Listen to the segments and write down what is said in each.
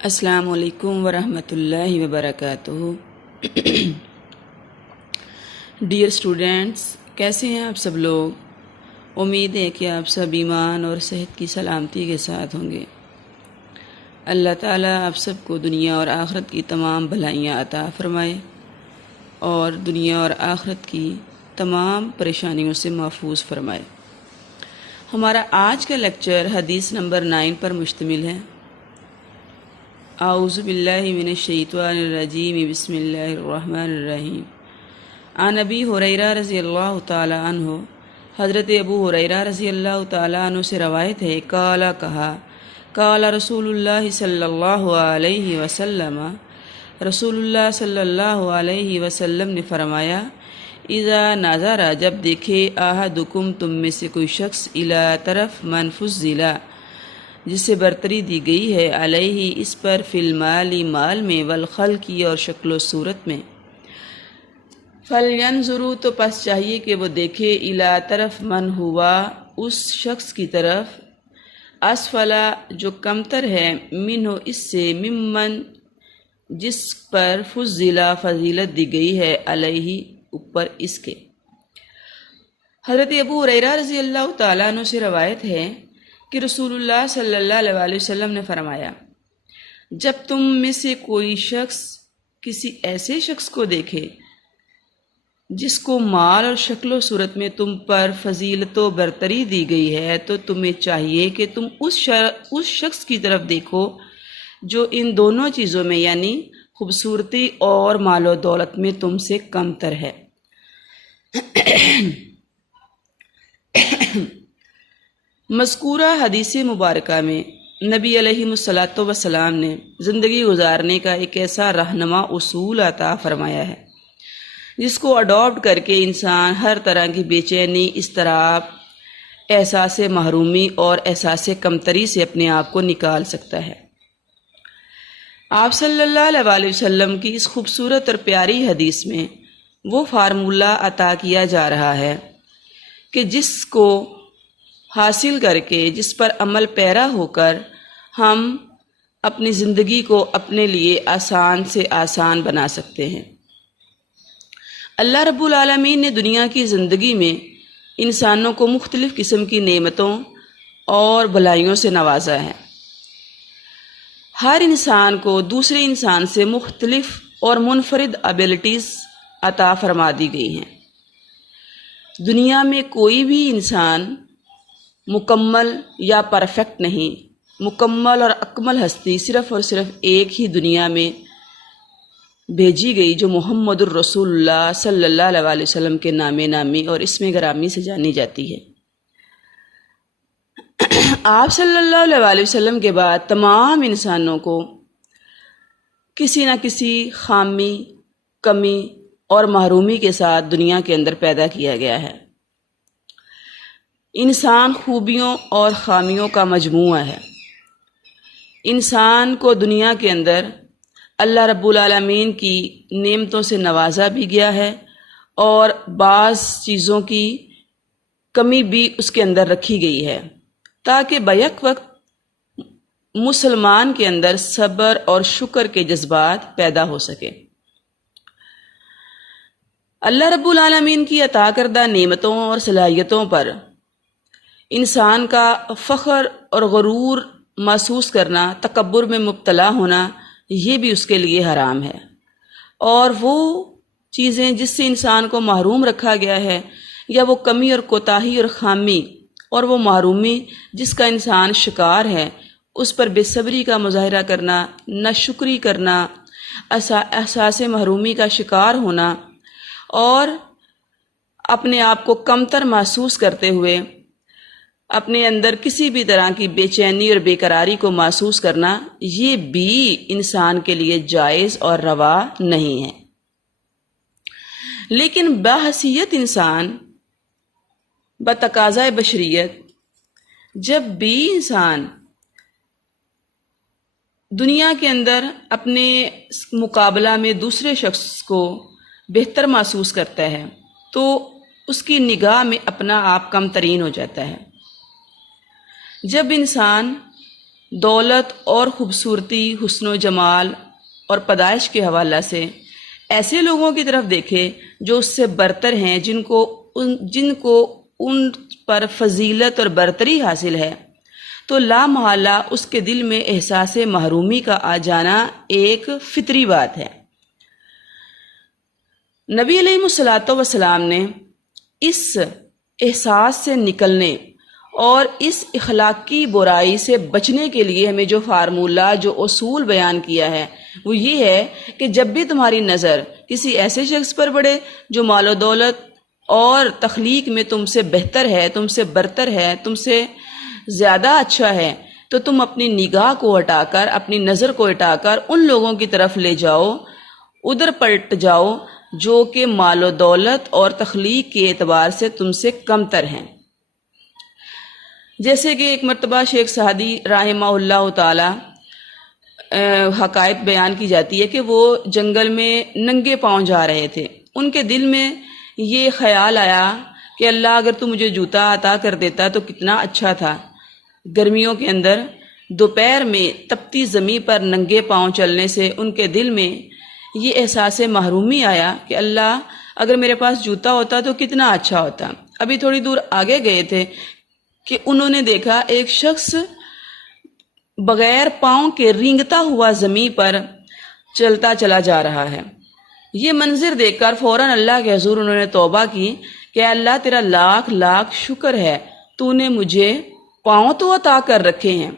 السلام علیکم ورحمۃ اللہ وبرکاتہ۔ ڈیئر اسٹوڈینٹس، کیسے ہیں آپ سب لوگ؟ امید ہے کہ آپ سب ایمان اور صحت کی سلامتی کے ساتھ ہوں گے۔ اللہ تعالیٰ آپ سب کو دنیا اور آخرت کی تمام بھلائیاں عطا فرمائے اور دنیا اور آخرت کی تمام پریشانیوں سے محفوظ فرمائے۔ ہمارا آج کا لیکچر حدیث نمبر 9 پر مشتمل ہے۔ اعوذ باللہ من الشیطان الرجیم، بسم اللہ الرحمن الرحیم۔ عن ابی ہریرہ رضی اللہ تعالی عنہ، حضرت ابو ہریرہ رضی اللہ تعالی عنہ سے روایت ہے، قال کہا، قال رسول اللہ صلی اللہ علیہ وسلم، رسول اللہ صلی اللہ علیہ وسلم نے فرمایا، اذا نظر، جب دیکھے، احدکم، تم میں سے کوئی شخص، الی طرف، من فضل، جس سے برتری دی گئی ہے، علیہ، اس پر، فی المال، مال میں، والخلق، اور شکل و صورت میں، فلینظروا، تو پس چاہیے کہ وہ دیکھے، الی طرف، من ہوا، اس شخص کی طرف، اسفلا، جو کمتر ہے، منہ، اس سے، ممن، جس پر، فضلا، فضیلت دی گئی ہے، علیہ، اوپر اس کے۔ حضرت ابو ہریرہ رضی اللہ تعالیٰ عنہ سے روایت ہے کہ رسول اللہ صلی اللہ علیہ وسلم نے فرمایا، جب تم میں سے کوئی شخص کسی ایسے شخص کو دیکھے جس کو مال اور شکل و صورت میں تم پر فضیلت و برتری دی گئی ہے، تو تمہیں چاہیے کہ تم اس شخص کی طرف دیکھو جو ان دونوں چیزوں میں، یعنی خوبصورتی اور مال و دولت میں، تم سے کمتر ہے۔ مذکورہ حدیث مبارکہ میں نبی علیہ الصلاۃ والسلام نے زندگی گزارنے کا ایک ایسا رہنما اصول عطا فرمایا ہے جس کو اڈاپٹ کر کے انسان ہر طرح کی بے چینی، اضطراب، احساس محرومی اور احساس کمتری سے اپنے آپ کو نکال سکتا ہے۔ آپ صلی اللہ علیہ وسلم کی اس خوبصورت اور پیاری حدیث میں وہ فارمولہ عطا کیا جا رہا ہے کہ جس کو حاصل کر کے، جس پر عمل پیرا ہو کر، ہم اپنی زندگی کو اپنے لیے آسان سے آسان بنا سکتے ہیں۔ اللہ رب العالمین نے دنیا کی زندگی میں انسانوں کو مختلف قسم کی نعمتوں اور بھلائیوں سے نوازا ہے۔ ہر انسان کو دوسرے انسان سے مختلف اور منفرد ایبلٹیز عطا فرما دی گئی ہیں۔ دنیا میں کوئی بھی انسان مکمل یا پرفیکٹ نہیں۔ مکمل اور اکمل ہستی صرف اور صرف ایک ہی دنیا میں بھیجی گئی، جو محمد الرسول اللہ صلی اللہ علیہ وسلم کے نام نامی اور اسم گرامی سے جانی جاتی ہے۔ آپ صلی اللہ علیہ وسلم کے بعد تمام انسانوں کو کسی نہ کسی خامی، کمی اور محرومی کے ساتھ دنیا کے اندر پیدا کیا گیا ہے۔ انسان خوبیوں اور خامیوں کا مجموعہ ہے۔ انسان کو دنیا کے اندر اللہ رب العالمین کی نعمتوں سے نوازا بھی گیا ہے اور بعض چیزوں کی کمی بھی اس کے اندر رکھی گئی ہے، تاکہ بیک وقت مسلمان کے اندر صبر اور شکر کے جذبات پیدا ہو سکے۔ اللہ رب العالمین کی عطا کردہ نعمتوں اور صلاحیتوں پر انسان کا فخر اور غرور محسوس کرنا، تکبر میں مبتلا ہونا، یہ بھی اس کے لیے حرام ہے۔ اور وہ چیزیں جس سے انسان کو محروم رکھا گیا ہے، یا وہ کمی اور کوتاہی اور خامی اور وہ محرومی جس کا انسان شکار ہے، اس پر بے صبری کا مظاہرہ کرنا، ناشکری کرنا، احساس محرومی کا شکار ہونا اور اپنے آپ کو کمتر محسوس کرتے ہوئے اپنے اندر کسی بھی طرح کی بے چینی اور بے قراری کو محسوس کرنا، یہ بھی انسان کے لیے جائز اور روا نہیں ہے۔ لیکن بحیثیت انسان، بتقاضۂ بشریت، جب بھی انسان دنیا کے اندر اپنے مقابلہ میں دوسرے شخص کو بہتر محسوس کرتا ہے، تو اس کی نگاہ میں اپنا آپ کم ترین ہو جاتا ہے۔ جب انسان دولت اور خوبصورتی، حسن و جمال اور پیدائش کے حوالہ سے ایسے لوگوں کی طرف دیکھے جو اس سے برتر ہیں، جن کو ان پر فضیلت اور برتری حاصل ہے، تو لا محالہ اس کے دل میں احساس محرومی کا آ جانا ایک فطری بات ہے۔ نبی علیہ الصلوۃ والسلام نے اس احساس سے نکلنے اور اس اخلاقی برائی سے بچنے کے لیے ہمیں جو فارمولہ، جو اصول بیان کیا ہے وہ یہ ہے کہ جب بھی تمہاری نظر کسی ایسے شخص پر پڑے جو مال و دولت اور تخلیق میں تم سے بہتر ہے، تم سے برتر ہے، تم سے زیادہ اچھا ہے، تو تم اپنی نگاہ کو ہٹا کر، اپنی نظر کو ہٹا کر ان لوگوں کی طرف لے جاؤ، ادھر پلٹ جاؤ جو کہ مال و دولت اور تخلیق کے اعتبار سے تم سے کم تر ہیں۔ جیسے کہ ایک مرتبہ شیخ سعدی رحمہ اللہ تعالی حقائق بیان کی جاتی ہے کہ وہ جنگل میں ننگے پاؤں جا رہے تھے۔ ان کے دل میں یہ خیال آیا کہ اللہ اگر تو مجھے جوتا عطا کر دیتا تو کتنا اچھا تھا۔ گرمیوں کے اندر دوپہر میں تپتی زمین پر ننگے پاؤں چلنے سے ان کے دل میں یہ احساس محرومی آیا کہ اللہ اگر میرے پاس جوتا ہوتا تو کتنا اچھا ہوتا۔ ابھی تھوڑی دور آگے گئے تھے کہ انہوں نے دیکھا ایک شخص بغیر پاؤں کے رینگتا ہوا زمین پر چلتا چلا جا رہا ہے۔ یہ منظر دیکھ کر فوراً اللہ کے حضور انہوں نے توبہ کی کہ اللہ تیرا لاکھ لاکھ شکر ہے، تو نے مجھے پاؤں تو عطا کر رکھے ہیں،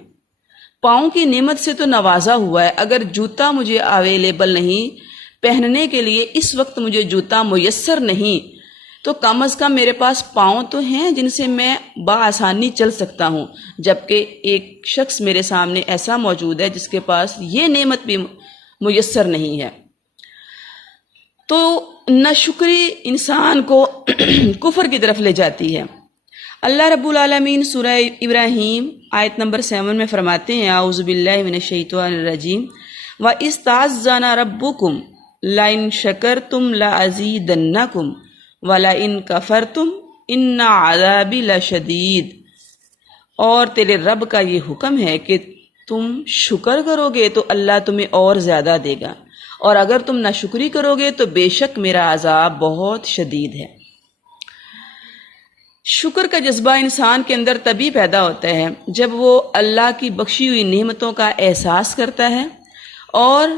پاؤں کی نعمت سے تو نوازا ہوا ہے۔ اگر جوتا مجھے اویلیبل نہیں، پہننے کے لیے اس وقت مجھے جوتا میسر نہیں، تو کم از کم میرے پاس پاؤں تو ہیں جن سے میں بآسانی چل سکتا ہوں، جبکہ ایک شخص میرے سامنے ایسا موجود ہے جس کے پاس یہ نعمت بھی میسر نہیں ہے۔ تو ناشکری انسان کو کفر کی طرف لے جاتی ہے۔ اللہ رب العالمین سورہ ابراہیم آیت نمبر 7 میں فرماتے ہیں اعوذ باللہ من الشیطان الرجیم وَإِسْتَعْذَنَ رَبُّكُمْ لَئِن شَكَرْتُمْ لَأَزِيدَنَّكُمْ وَلَئِن كَفَرْتُمْ إِنَّ عَذَابِي لَشَدِيدٌ۔ اور تیرے رب کا یہ حکم ہے کہ تم شکر کرو گے تو اللہ تمہیں اور زیادہ دے گا، اور اگر تم ناشکری کرو گے تو بے شک میرا عذاب بہت شدید ہے۔ شکر کا جذبہ انسان کے اندر تبھی پیدا ہوتا ہے جب وہ اللہ کی بخشی ہوئی نعمتوں کا احساس کرتا ہے اور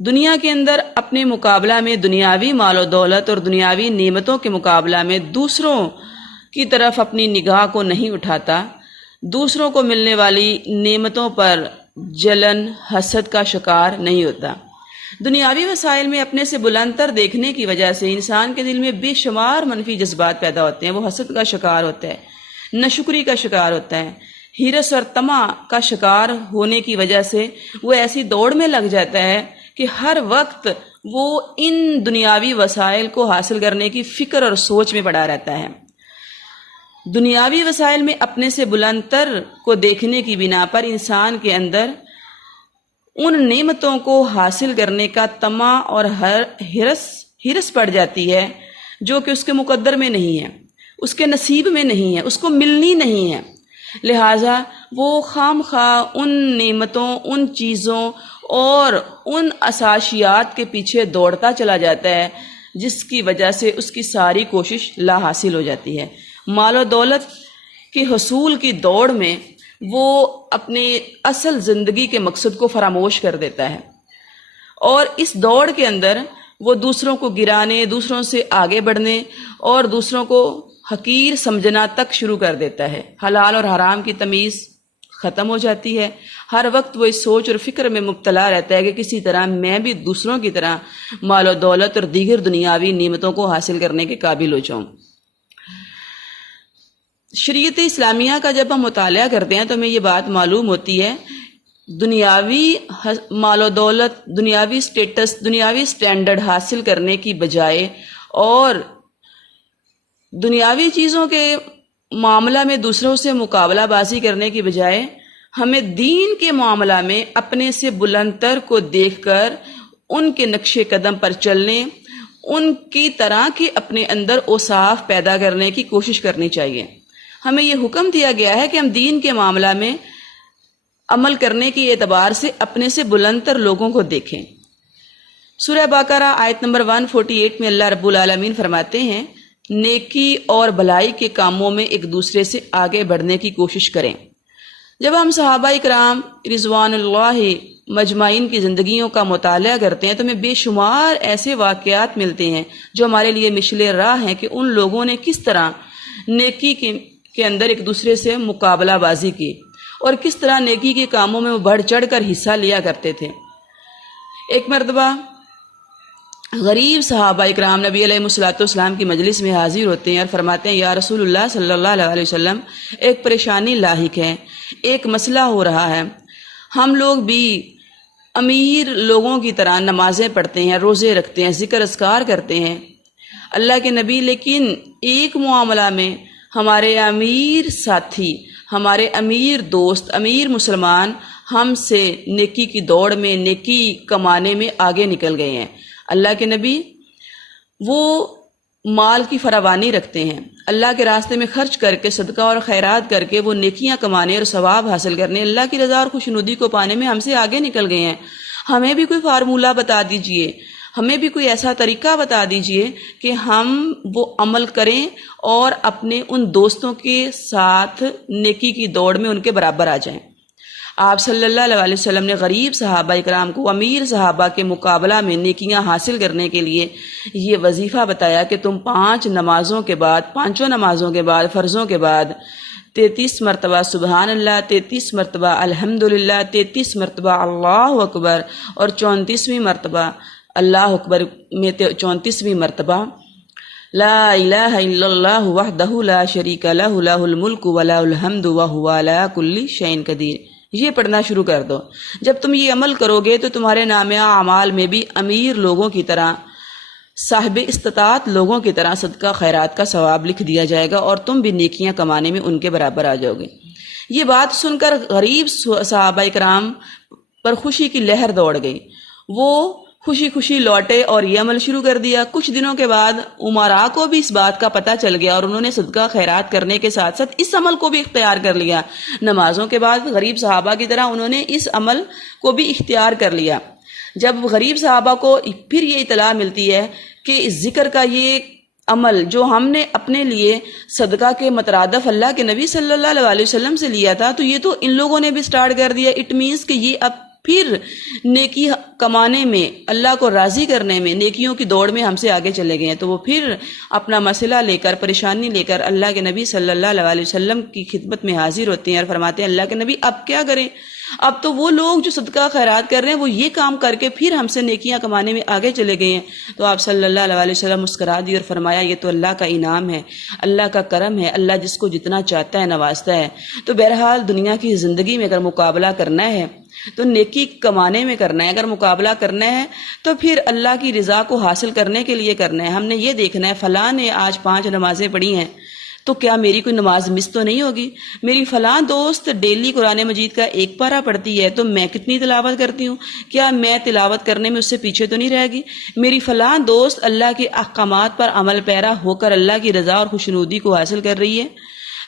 دنیا کے اندر اپنے مقابلہ میں دنیاوی مال و دولت اور دنیاوی نعمتوں کے مقابلہ میں دوسروں کی طرف اپنی نگاہ کو نہیں اٹھاتا، دوسروں کو ملنے والی نعمتوں پر جلن حسد کا شکار نہیں ہوتا۔ دنیاوی وسائل میں اپنے سے بلند تر دیکھنے کی وجہ سے انسان کے دل میں بے شمار منفی جذبات پیدا ہوتے ہیں، وہ حسد کا شکار ہوتا ہے، ناشکری کا شکار ہوتا ہے، ہرس اور طمع کا شکار ہونے کی وجہ سے وہ ایسی دوڑ میں لگ جاتا ہے کہ ہر وقت وہ ان دنیاوی وسائل کو حاصل کرنے کی فکر اور سوچ میں پڑا رہتا ہے۔ دنیاوی وسائل میں اپنے سے بلند تر کو دیکھنے کی بنا پر انسان کے اندر ان نعمتوں کو حاصل کرنے کا طمع اور ہرس پڑ جاتی ہے جو کہ اس کے مقدر میں نہیں ہے، اس کے نصیب میں نہیں ہے، اس کو ملنی نہیں ہے۔ لہٰذا وہ خام خواہ ان نعمتوں، ان چیزوں اور ان اساشیات کے پیچھے دوڑتا چلا جاتا ہے جس کی وجہ سے اس کی ساری کوشش لا حاصل ہو جاتی ہے۔ مال و دولت کے حصول کی دوڑ میں وہ اپنے اصل زندگی کے مقصد کو فراموش کر دیتا ہے، اور اس دوڑ کے اندر وہ دوسروں کو گرانے، دوسروں سے آگے بڑھنے اور دوسروں کو حقیر سمجھنا تک شروع کر دیتا ہے۔ حلال اور حرام کی تمیز ختم ہو جاتی ہے۔ ہر وقت وہ اس سوچ اور فکر میں مبتلا رہتا ہے کہ کسی طرح میں بھی دوسروں کی طرح مال و دولت اور دیگر دنیاوی نعمتوں کو حاصل کرنے کے قابل ہو جاؤں۔ شریعت اسلامیہ کا جب ہم مطالعہ کرتے ہیں تو ہمیں یہ بات معلوم ہوتی ہے، دنیاوی مال و دولت، دنیاوی سٹیٹس، دنیاوی سٹینڈرڈ حاصل کرنے کی بجائے اور دنیاوی چیزوں کے معاملہ میں دوسروں سے مقابلہ بازی کرنے کی بجائے ہمیں دین کے معاملہ میں اپنے سے بلند تر کو دیکھ کر ان کے نقش قدم پر چلنے، ان کی طرح کے اپنے اندر اوصاف پیدا کرنے کی کوشش کرنی چاہیے۔ ہمیں یہ حکم دیا گیا ہے کہ ہم دین کے معاملہ میں عمل کرنے کے اعتبار سے اپنے سے بلند تر لوگوں کو دیکھیں۔ سورہ بقرہ آیت نمبر 148 میں اللہ رب العالمین فرماتے ہیں، نیکی اور بھلائی کے کاموں میں ایک دوسرے سے آگے بڑھنے کی کوشش کریں۔ جب ہم صحابہ کرام رضوان اللہ مجمعین کی زندگیوں کا مطالعہ کرتے ہیں تو ہمیں بے شمار ایسے واقعات ملتے ہیں جو ہمارے لیے مشعل راہ ہیں کہ ان لوگوں نے کس طرح نیکی کے اندر ایک دوسرے سے مقابلہ بازی کی اور کس طرح نیکی کے کاموں میں وہ بڑھ چڑھ کر حصہ لیا کرتے تھے۔ ایک مرتبہ غریب صحابہ اکرام نبی علیہ السلام کی مجلس میں حاضر ہوتے ہیں اور فرماتے ہیں، یا رسول اللہ صلی اللہ علیہ وسلم، ایک پریشانی لاحق ہے، ایک مسئلہ ہو رہا ہے۔ ہم لوگ بھی امیر لوگوں کی طرح نمازیں پڑھتے ہیں، روزے رکھتے ہیں، ذکر اذکار کرتے ہیں اللہ کے نبی، لیکن ایک معاملہ میں ہمارے امیر ساتھی، ہمارے امیر دوست، امیر مسلمان ہم سے نیکی کی دوڑ میں، نیکی کمانے میں آگے نکل گئے ہیں۔ اللہ کے نبی وہ مال کی فراوانی رکھتے ہیں، اللہ کے راستے میں خرچ کر کے، صدقہ اور خیرات کر کے وہ نیکیاں کمانے اور ثواب حاصل کرنے، اللہ کی رضا اور خوشنودی کو پانے میں ہم سے آگے نکل گئے ہیں۔ ہمیں بھی کوئی فارمولہ بتا دیجئے، ہمیں بھی کوئی ایسا طریقہ بتا دیجئے کہ ہم وہ عمل کریں اور اپنے ان دوستوں کے ساتھ نیکی کی دوڑ میں ان کے برابر آ جائیں۔ آپ صلی اللہ علیہ وسلم نے غریب صحابہ اکرام کو امیر صحابہ کے مقابلہ میں نیکیاں حاصل کرنے کے لیے یہ وظیفہ بتایا کہ تم 5 نمازوں کے بعد، 5 نمازوں کے بعد، فرضوں کے بعد 33 مرتبہ سبحان اللہ، 33 مرتبہ الحمدللہ، 33 مرتبہ اللہ اکبر اور 34ویں مرتبہ اللہ اکبر میں 34ویں مرتبہ لا الہ الا اللہ وحدہ لا شریک لہ لہ الملک ولہ الحمد وہو علی کل شیء قدیر، یہ پڑھنا شروع کر دو۔ جب تم یہ عمل کرو گے تو تمہارے نامہ اعمال میں بھی امیر لوگوں کی طرح، صاحب استطاعت لوگوں کی طرح صدقہ خیرات کا ثواب لکھ دیا جائے گا اور تم بھی نیکیاں کمانے میں ان کے برابر آ جاؤ گے۔ یہ بات سن کر غریب صحابہ کرام پر خوشی کی لہر دوڑ گئی، وہ خوشی خوشی لوٹے اور یہ عمل شروع کر دیا۔ کچھ دنوں کے بعد امراء کو بھی اس بات کا پتہ چل گیا اور انہوں نے صدقہ خیرات کرنے کے ساتھ ساتھ اس عمل کو بھی اختیار کر لیا۔ نمازوں کے بعد غریب صحابہ کی طرح انہوں نے اس عمل کو بھی اختیار کر لیا۔ جب غریب صحابہ کو پھر یہ اطلاع ملتی ہے کہ اس ذکر کا یہ عمل جو ہم نے اپنے لیے صدقہ کے مترادف اللہ کے نبی صلی اللہ علیہ وسلم سے لیا تھا، تو یہ تو ان لوگوں نے بھی سٹارٹ کر دیا۔ اٹ مینس کہ یہ اب پھر نیکی کمانے میں، اللہ کو راضی کرنے میں، نیکیوں کی دوڑ میں ہم سے آگے چلے گئے ہیں۔ تو وہ پھر اپنا مسئلہ لے کر، پریشانی لے کر اللہ کے نبی صلی اللہ علیہ وسلم کی خدمت میں حاضر ہوتے ہیں اور فرماتے ہیں، اللہ کے نبی اب کیا کریں؟ اب تو وہ لوگ جو صدقہ خیرات کر رہے ہیں وہ یہ کام کر کے پھر ہم سے نیکیاں کمانے میں آگے چلے گئے ہیں۔ تو آپ صلی اللہ علیہ وسلم مسکرا دی اور فرمایا، یہ تو اللہ کا انعام ہے، اللہ کا کرم ہے، اللہ جس کو جتنا چاہتا ہے نوازتا ہے۔ تو بہرحال دنیا کی زندگی میں اگر مقابلہ کرنا ہے تو نیکی کمانے میں کرنا ہے، اگر مقابلہ کرنا ہے تو پھر اللہ کی رضا کو حاصل کرنے کے لیے کرنا ہے۔ ہم نے یہ دیکھنا ہے فلاں نے آج 5 نمازیں پڑھی ہیں تو کیا میری کوئی نماز مس تو نہیں ہوگی؟ میری فلاں دوست ڈیلی قرآن مجید کا 1 پارہ پڑھتی ہے تو میں کتنی تلاوت کرتی ہوں، کیا میں تلاوت کرنے میں اس سے پیچھے تو نہیں رہے گی؟ میری فلاں دوست اللہ کے احکامات پر عمل پیرا ہو کر اللہ کی رضا اور خوشنودی کو حاصل کر رہی ہے،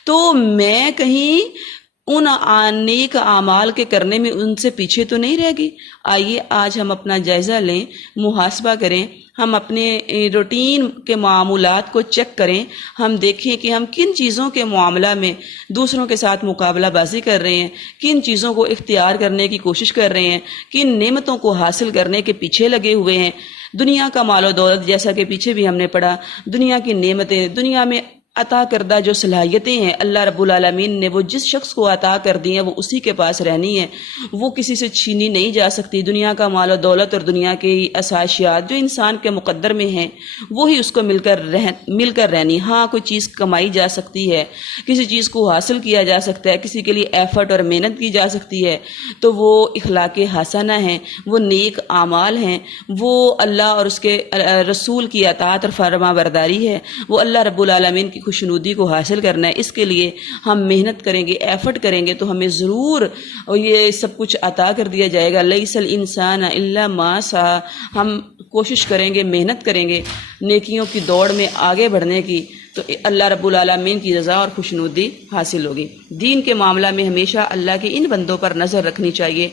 تو میں کہیں ان نیک اعمال کے کرنے میں ان سے پیچھے تو نہیں رہے گی؟ آئیے آج ہم اپنا جائزہ لیں، محاسبہ کریں، ہم اپنے روٹین کے معاملات کو چیک کریں، ہم دیکھیں کہ ہم کن چیزوں کے معاملہ میں دوسروں کے ساتھ مقابلہ بازی کر رہے ہیں، کن چیزوں کو اختیار کرنے کی کوشش کر رہے ہیں، کن نعمتوں کو حاصل کرنے کے پیچھے لگے ہوئے ہیں۔ دنیا کا مال و دولت، جیسا کہ پیچھے بھی ہم نے پڑھا، دنیا کی نعمتیں، دنیا میں عطا کردہ جو صلاحیتیں ہیں اللہ رب العالمین نے وہ جس شخص کو عطا کر دی ہیں وہ اسی کے پاس رہنی ہے، وہ کسی سے چھینی نہیں جا سکتی۔ دنیا کا مال و دولت اور دنیا کی اساسیات جو انسان کے مقدر میں ہیں وہی اس کو مل کر رہنی۔ ہاں کوئی چیز کمائی جا سکتی ہے، کسی چیز کو حاصل کیا جا سکتا ہے، کسی کے لیے ایفرٹ اور محنت کی جا سکتی ہے، تو وہ اخلاق حسنہ ہیں، وہ نیک اعمال ہیں، وہ اللہ اور اس کے رسول کی اطاعت اور فرما برداری ہے، وہ اللہ رب العالمین کی خوشنودی کو حاصل کرنا ہے۔ اس کے لیے ہم محنت کریں گے، ایفرٹ کریں گے تو ہمیں ضرور یہ سب کچھ عطا کر دیا جائے گا۔ لیس الانسان الا ما سعى، ہم کوشش کریں گے، محنت کریں گے نیکیوں کی دوڑ میں آگے بڑھنے کی، تو اللہ رب العالمین کی رضا اور خوشنودی حاصل ہوگی۔ دین کے معاملہ میں ہمیشہ اللہ کے ان بندوں پر نظر رکھنی چاہیے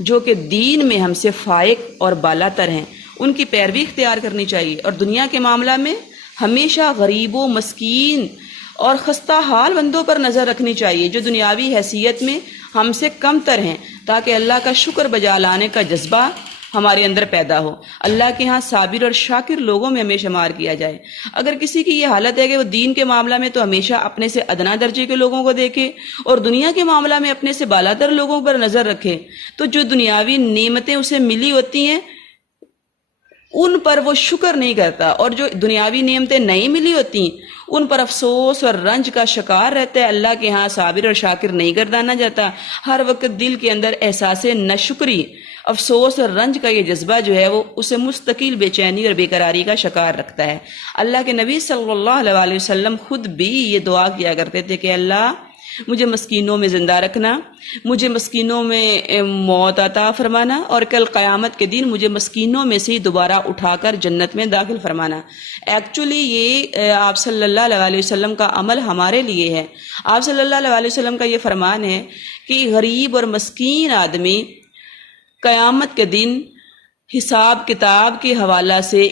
جو کہ دین میں ہم سے فائق اور بالا تر ہیں، ان کی پیروی اختیار کرنی چاہیے، اور دنیا کے معاملہ میں ہمیشہ غریبوں، مسکین اور خستہ حال بندوں پر نظر رکھنی چاہیے جو دنیاوی حیثیت میں ہم سے کم تر ہیں، تاکہ اللہ کا شکر بجا لانے کا جذبہ ہمارے اندر پیدا ہو، اللہ کے ہاں صابر اور شاکر لوگوں میں ہمیں شمار کیا جائے۔ اگر کسی کی یہ حالت ہے کہ وہ دین کے معاملہ میں تو ہمیشہ اپنے سے ادنا درجے کے لوگوں کو دیکھے اور دنیا کے معاملہ میں اپنے سے بالا تر لوگوں پر نظر رکھے، تو جو دنیاوی نعمتیں اسے ملی ہوتی ہیں ان پر وہ شکر نہیں کرتا، اور جو دنیاوی نعمتیں نہیں ملی ہوتی ان پر افسوس اور رنج کا شکار رہتا ہے، اللہ کے ہاں صابر اور شاکر نہیں گردانا جاتا۔ ہر وقت دل کے اندر احساس ناشکری، افسوس اور رنج کا یہ جذبہ جو ہے وہ اسے مستقل بے چینی اور بے قراری کا شکار رکھتا ہے۔ اللہ کے نبی صلی اللہ علیہ وسلم خود بھی یہ دعا کیا کرتے تھے کہ اللہ مجھے مسکینوں میں زندہ رکھنا، مجھے مسکینوں میں موت عطا فرمانا، اور کل قیامت کے دن مجھے مسکینوں میں سے دوبارہ اٹھا کر جنت میں داخل فرمانا۔ ایکچولی یہ آپ صلی اللہ علیہ وسلم کا عمل ہمارے لیے ہے۔ آپ صلی اللہ علیہ وسلم کا یہ فرمان ہے کہ غریب اور مسکین آدمی قیامت کے دن حساب کتاب کے حوالہ سے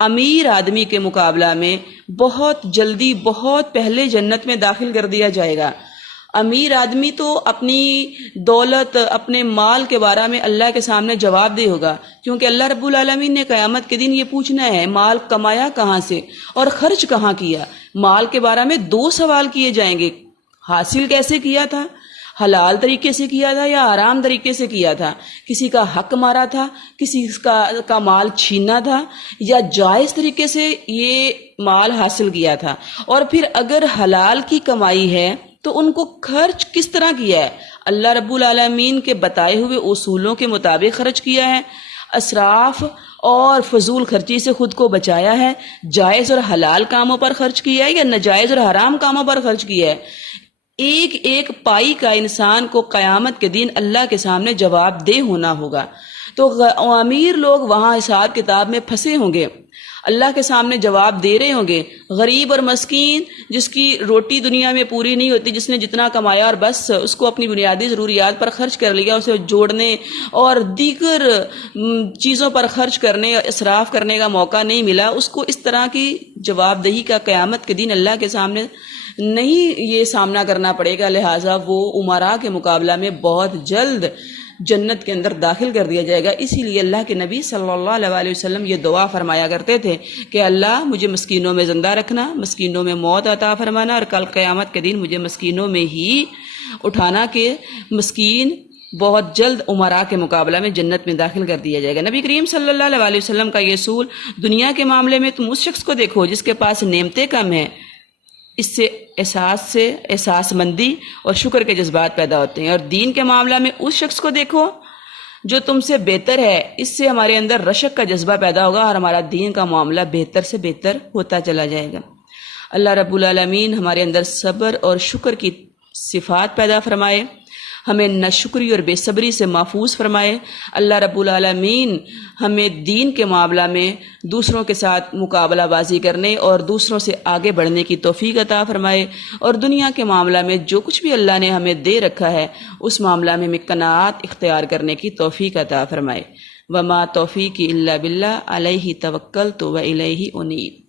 امیر آدمی کے مقابلہ میں بہت جلدی، بہت پہلے جنت میں داخل کر دیا جائے گا۔ امیر آدمی تو اپنی دولت، اپنے مال کے بارے میں اللہ کے سامنے جواب دہ ہوگا، کیونکہ اللہ رب العالمین نے قیامت کے دن یہ پوچھنا ہے مال کمایا کہاں سے اور خرچ کہاں کیا۔ مال کے بارے میں 2 سوال کیے جائیں گے، حاصل کیسے کیا تھا، حلال طریقے سے کیا تھا یا حرام طریقے سے کیا تھا، کسی کا حق مارا تھا، کسی کا مال چھینا تھا، یا جائز طریقے سے یہ مال حاصل کیا تھا، اور پھر اگر حلال کی کمائی ہے تو ان کو خرچ کس طرح کیا ہے، اللہ رب العالمین کے بتائے ہوئے اصولوں کے مطابق خرچ کیا ہے، اسراف اور فضول خرچی سے خود کو بچایا ہے، جائز اور حلال کاموں پر خرچ کیا ہے یا ناجائز اور حرام کاموں پر خرچ کیا ہے۔ ایک ایک پائی کا انسان کو قیامت کے دن اللہ کے سامنے جواب دہ ہونا ہوگا۔ تو امیر لوگ وہاں حساب کتاب میں پھنسے ہوں گے، اللہ کے سامنے جواب دے رہے ہوں گے۔ غریب اور مسکین جس کی روٹی دنیا میں پوری نہیں ہوتی، جس نے جتنا کمایا اور بس اس کو اپنی بنیادی ضروریات پر خرچ کر لیا، اسے جوڑنے اور دیگر چیزوں پر خرچ کرنے، اسراف کرنے کا موقع نہیں ملا، اس کو اس طرح کی جواب دہی کا قیامت کے دن اللہ کے سامنے نہیں یہ سامنا کرنا پڑے گا، لہٰذا وہ امراء کے مقابلہ میں بہت جلد جنت کے اندر داخل کر دیا جائے گا۔ اسی لیے اللہ کے نبی صلی اللہ علیہ وسلم یہ دعا فرمایا کرتے تھے کہ اللہ مجھے مسکینوں میں زندہ رکھنا، مسکینوں میں موت عطا فرمانا، اور کل قیامت کے دن مجھے مسکینوں میں ہی اٹھانا کہ مسکین بہت جلد امراء کے مقابلہ میں جنت میں داخل کر دیا جائے گا۔ نبی کریم صلی اللہ علیہ وسلم کا یہ اصول، دنیا کے معاملے میں تم اس شخص کو دیکھو جس کے پاس نعمتیں کم ہیں، اس سے احساس مندی اور شکر کے جذبات پیدا ہوتے ہیں، اور دین کے معاملہ میں اس شخص کو دیکھو جو تم سے بہتر ہے، اس سے ہمارے اندر رشک کا جذبہ پیدا ہوگا اور ہمارا دین کا معاملہ بہتر سے بہتر ہوتا چلا جائے گا۔ اللہ رب العالمین ہمارے اندر صبر اور شکر کی صفات پیدا فرمائے، ہمیں ناشکری اور بے صبری سے محفوظ فرمائے۔ اللہ رب العالمین ہمیں دین کے معاملہ میں دوسروں کے ساتھ مقابلہ بازی کرنے اور دوسروں سے آگے بڑھنے کی توفیق عطا فرمائے، اور دنیا کے معاملہ میں جو کچھ بھی اللہ نے ہمیں دے رکھا ہے اس معاملہ میں قناعت اختیار کرنے کی توفیق عطا فرمائے۔ وما توفیقی الا باللہ علیہ توکلت و الیہ انیب۔